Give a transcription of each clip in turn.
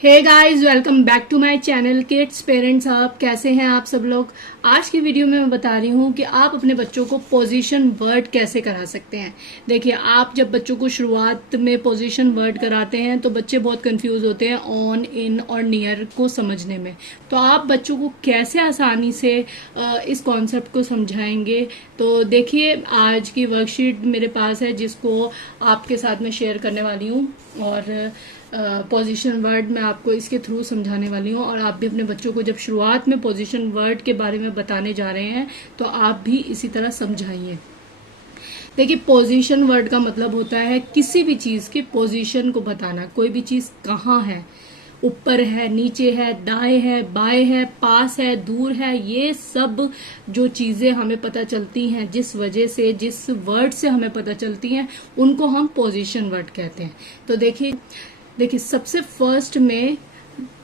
Hey guys, welcome back to my channel kids parents hub. कैसे हैं आप सब लोग। आज की वीडियो में मैं बता रही हूँ कि आप अपने बच्चों को पोजीशन वर्ड कैसे करा सकते हैं। देखिए, आप जब बच्चों को शुरुआत में पोजीशन वर्ड कराते हैं तो बच्चे बहुत कंफ्यूज होते हैं ऑन, इन और नियर को समझने में। तो आप बच्चों को कैसे आसानी से इस कॉन्सेप्ट को समझाएंगे। तो देखिए, आज की वर्कशीट मेरे पास है जिसको आपके साथ में शेयर करने वाली हूँ और पोजीशन वर्ड मैं आपको इसके थ्रू समझाने वाली हूँ। और आप भी अपने बच्चों को जब शुरुआत में पोजीशन वर्ड के बारे में बताने जा रहे हैं तो आप भी इसी तरह समझाइए। देखिए, पोजीशन वर्ड का मतलब होता है किसी भी चीज की पोजीशन को बताना। कोई भी चीज कहाँ है, ऊपर है, नीचे है, दाएं है, बाएं है, पास है, दूर है, ये सब जो चीजें हमें पता चलती हैं, जिस वजह से, जिस वर्ड से हमें पता चलती हैं, उनको हम पोजीशन वर्ड कहते हैं। तो देखिए सबसे फर्स्ट में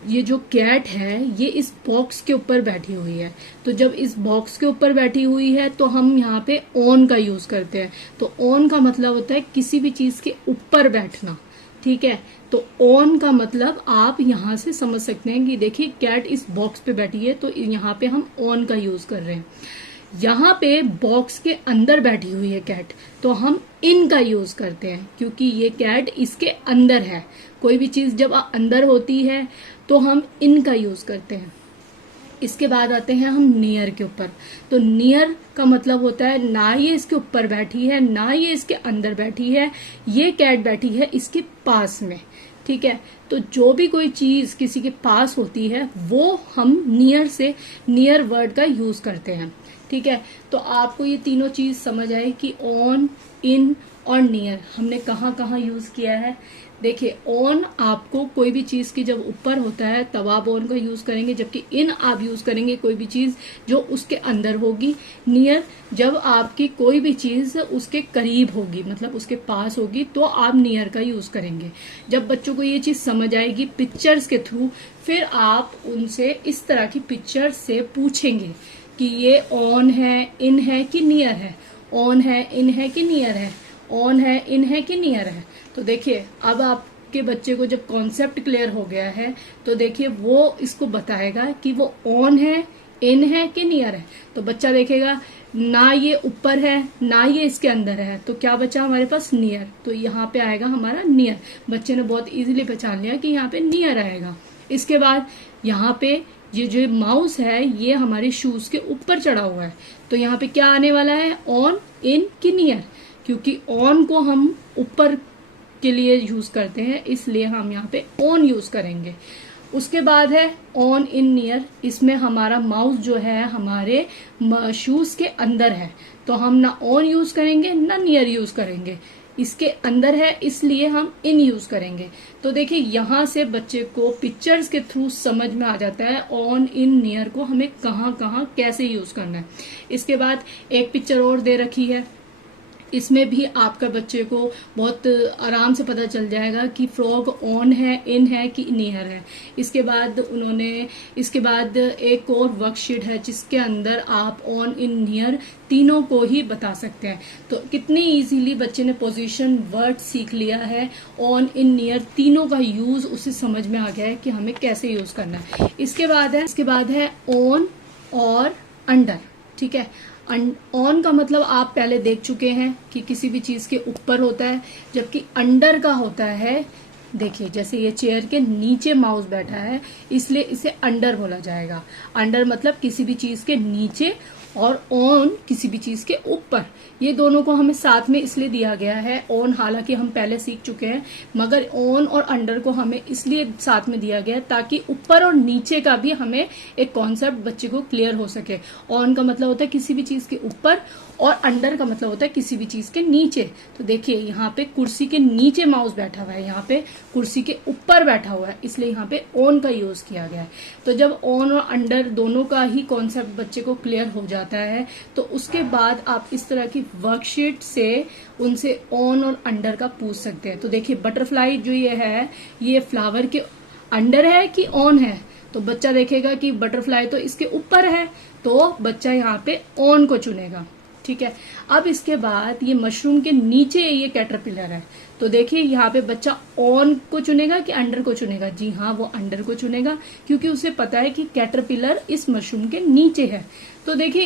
ये जो कैट है ये इस बॉक्स के ऊपर बैठी हुई है। तो जब इस बॉक्स के ऊपर बैठी हुई है तो हम यहाँ पे ऑन का यूज करते हैं। तो ऑन का मतलब होता है किसी भी चीज के ऊपर बैठना। ठीक है, तो ऑन का मतलब आप यहाँ से समझ सकते हैं कि देखिए कैट इस बॉक्स पे बैठी है तो यहाँ पे हम ऑन का यूज कर रहे हैं। यहाँ पे बॉक्स के अंदर बैठी हुई है कैट तो हम इन का यूज करते हैं क्योंकि ये कैट इसके अंदर है। कोई भी चीज जब अंदर होती है तो हम इन का यूज करते हैं। इसके बाद आते हैं हम नियर के ऊपर। तो नियर का मतलब होता है ना ये इसके ऊपर बैठी है ना ये इसके अंदर बैठी है, ये कैट बैठी है इसके पास में। ठीक है, तो जो भी कोई चीज किसी के पास होती है वो हम नियर वर्ड का यूज करते हैं। ठीक है, तो आपको ये तीनों चीज समझ आए कि ऑन, इन और नियर हमने कहाँ कहाँ यूज किया है। देखिए, ऑन आपको कोई भी चीज की जब ऊपर होता है तब आप ऑन का यूज करेंगे, जबकि इन आप यूज करेंगे कोई भी चीज जो उसके अंदर होगी। नियर जब आपकी कोई भी चीज उसके करीब होगी, मतलब उसके पास होगी, तो आप नियर का यूज करेंगे। जब बच्चों को ये चीज समझ आएगी पिक्चर्स के थ्रू, फिर आप उनसे इस तरह की पिक्चर से पूछेंगे कि ये ऑन है, इन है कि नियर है, ऑन है, इन है कि नियर है, ऑन है, इन है कि नियर है। तो देखिए, अब आपके बच्चे को जब कॉन्सेप्ट क्लियर हो गया है तो देखिए वो इसको बताएगा कि वो ऑन है, इन है कि नियर है। तो बच्चा देखेगा ना ये ऊपर है ना ये इसके अंदर है, तो क्या बचा हमारे पास नियर। तो यहाँ पे आएगा हमारा नियर। बच्चे ने बहुत इजीली पहचान लिया कि यहाँ पे नियर आएगा। इसके बाद यहाँ पे ये जो माउस है ये हमारे शूज के ऊपर चढ़ा हुआ है, तो यहाँ पे क्या आने वाला है, ऑन, इन कि नियर। क्योंकि ऑन को हम ऊपर के लिए यूज करते हैं इसलिए हम यहाँ पे ऑन यूज करेंगे। उसके बाद है ऑन, इन, नियर। इसमें हमारा माउस जो है हमारे शूज के अंदर है, तो हम ना ऑन यूज करेंगे ना नियर यूज करेंगे। इसके अंदर है इसलिए हम इन यूज करेंगे। तो देखिए, यहाँ से बच्चे को पिक्चर्स के थ्रू समझ में आ जाता है ऑन, इन, नियर को हमें कहाँ कहाँ कैसे यूज करना है। इसके बाद एक पिक्चर और दे रखी है, इसमें भी आपका बच्चे को बहुत आराम से पता चल जाएगा कि फ्रॉग ऑन है, इन है कि नियर है। इसके बाद एक और वर्कशीट है जिसके अंदर आप ऑन, इन, नियर तीनों को ही बता सकते हैं। तो कितनी इजीली बच्चे ने पोजीशन वर्ड सीख लिया है। ऑन, इन, नियर तीनों का यूज उसे समझ में आ गया है कि हमें कैसे यूज करना है। इसके बाद है ऑन और अंडर। ठीक है, ऑन का मतलब आप पहले देख चुके हैं कि किसी भी चीज के ऊपर होता है, जबकि अंडर का होता है, देखिए जैसे ये चेयर के नीचे माउस बैठा है इसलिए इसे अंडर बोला जाएगा। अंडर मतलब किसी भी चीज के नीचे और ऑन किसी भी चीज के ऊपर। ये दोनों को हमें साथ में इसलिए दिया गया है। ऑन हालांकि हम पहले सीख चुके हैं, मगर ऑन और अंडर को हमें इसलिए साथ में दिया गया है ताकि ऊपर और नीचे का भी हमें एक कॉन्सेप्ट बच्चे को क्लियर हो सके। ऑन का मतलब होता है किसी भी चीज के ऊपर और अंडर का मतलब होता है किसी भी चीज के नीचे। तो देखिए, यहाँ पे कुर्सी के नीचे माउस बैठा हुआ है, यहाँ पे कुर्सी के ऊपर बैठा हुआ है, इसलिए यहाँ पे ऑन का यूज किया गया है। तो जब ऑन और अंडर दोनों का ही कॉन्सेप्ट बच्चे को क्लियर हो जाता है तो उसके बाद आप इस तरह की वर्कशीट से उनसे ऑन और अंडर का पूछ सकते हैं। तो देखिए, बटरफ्लाई जो ये है ये फ्लावर के अंडर है कि ऑन है। तो बच्चा देखेगा कि बटरफ्लाई तो इसके ऊपर है, तो बच्चा यहाँ पे ऑन को चुनेगा। ठीक है, अब इसके बाद ये मशरूम के नीचे ये कैटरपिलर है, तो देखिए यहाँ पे बच्चा ऑन को चुनेगा कि अंडर को चुनेगा। जी हाँ, वो अंडर को चुनेगा क्योंकि उसे पता है कि कैटरपिलर इस मशरूम के नीचे है। तो देखिए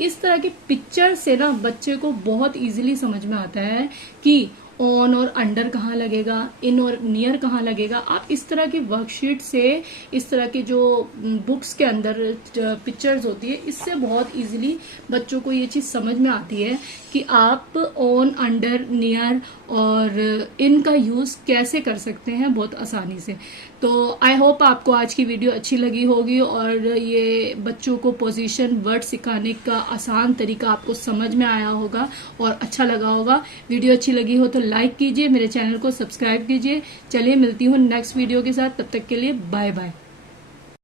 इस तरह की पिक्चर से ना बच्चे को बहुत इजीली समझ में आता है कि ऑन और अंडर कहाँ लगेगा, इन और नियर कहाँ लगेगा। आप इस तरह की वर्कशीट से, इस तरह के जो बुक्स के अंदर पिक्चर्स होती है, इससे बहुत इजीली बच्चों को ये चीज समझ में आती है कि आप ऑन, अंडर, नियर और इन का यूज कैसे कर सकते हैं बहुत आसानी से। तो आई होप आपको आज की वीडियो अच्छी लगी होगी और ये बच्चों को पोजीशन वर्ड सिखाने का आसान तरीका आपको समझ में आया होगा और अच्छा लगा होगा। वीडियो अच्छी लगी हो तो लाइक कीजिए, मेरे चैनल को सब्सक्राइब कीजिए। चलिए मिलती हूँ नेक्स्ट वीडियो के साथ, तब तक के लिए बाय बाय।